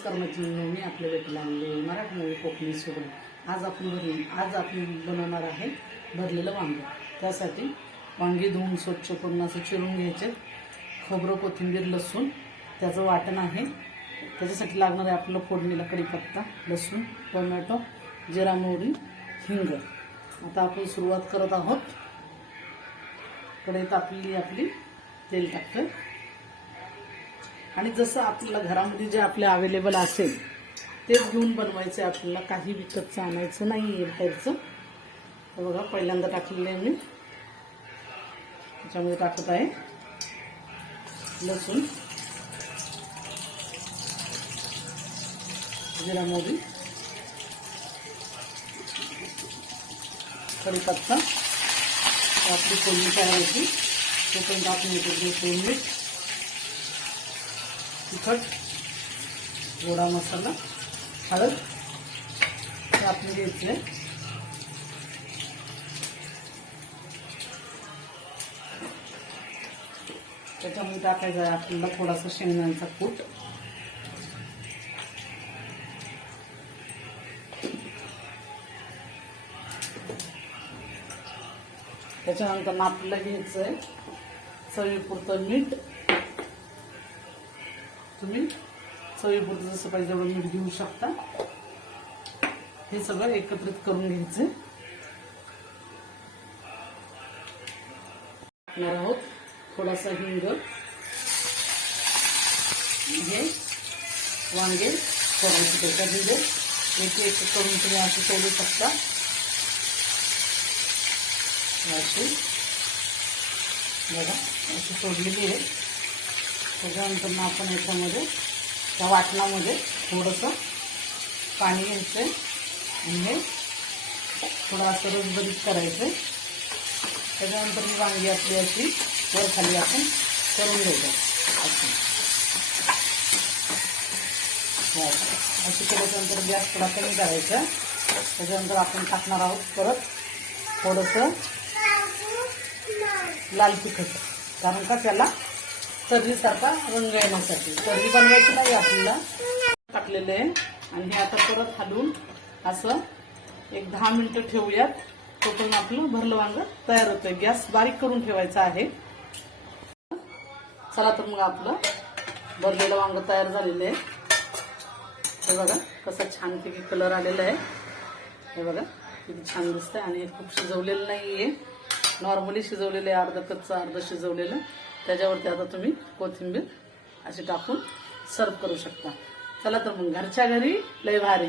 नमस्कार मैत्रिणींनो, मी आपल्या भेटीला आणले मराठी मूवी कोकणी सोडून. आज आपण बनवणार आहे भरलेलं वांग. त्यासाठी वांगी धुवून स्वच्छ करून असं चिरून घ्यायचे. खोबरं, कोथिंबीर, लसूण त्याचं वाटण आहे. त्याच्यासाठी लागणार आहे आपलं फोडणीला कढीपत्ता, लसूण, टोमॅटो, जिरा, मोहरी, हिंग. आता आपण सुरुवात करत आहोत. कढईत आपली तेल टाकतं आणि जसं आपल्याला घरामध्ये जे आपल्या अवेलेबल असेल तेच घेऊन बनवायचं. आपल्याला काही विकतचं आणायचं नाही आहे बाहेरचं. तर बघा, पहिल्यांदा टाकलेलं आहे मी. त्याच्यामध्ये टाकत आहे लसूण, जिरा, मोहरी, कढीपत्ता. आपली फोडणी तयार होती. तोपर्यंत आपण येतो मीठ, तिखट, गोडा मसाला, हळद हे आपण घ्यायचे. त्याच्यामध्ये टाकायचा आहे आपल्याला थोडासा शेंगदाण्याचा कूट, त्याच्यानंतर आपल्याला घ्यायचं आहे चवीपुरतं मीठ. तुम्ही चवीपुरतं जसं पाहिजे तेवढं मीठ घेऊ शकता. हे सगळं एकत्रित करून घ्यायचं. टाकणार आहोत थोडासा हिंग. हे वांगे फोडायचे त्याच्यामध्ये एक एक करून तुम्ही असे सोडू शकता. अशी बघा, अशी सोडलेली आहे. त्याच्यानंतर आपण याच्यामध्ये त्या वाटणामध्ये थोडंसं पाणी घ्यायचं आणि हे थोडं असं रसभरीत करायचं. त्याच्यानंतर ही वांगी आपली अशी वर खाली आपण करून घ्यायचं. अशी केल्याच्यानंतर गॅस थोडा कमी करायचा. त्याच्यानंतर आपण टाकणार आहोत परत थोडंसं लाल तिखट, कारण का त्याला तर्रीसारखा रंग येण्यासाठी. तर्री बनवायची नाही आपल्याला. टाकलेलं आहे आणि हे आता परत हलवून असं एक 10 मिनिटं ठेवूयात. तोपर्यंत आपलं भरलं वांग तयार होतंय. गॅस बारीक करून ठेवायचा आहे. चला तर मग आपलं भरलेलं वांग तयार झालेलं आहे. हे बघा कसं छानपैकी कलर आलेला आहे. हे बघा किती छान दिसतंय. आणि हे खूप शिजवलेलं नाहीये, नॉर्मली शिजवलेलं आहे. अर्ध कच्चं अर्ध शिजवलेलं. त्याच्यावरती आता तुम्ही कोथिंबीर अशी टाकून सर्व करू शकता. चला तर मग घरच्या घरी लय भारी.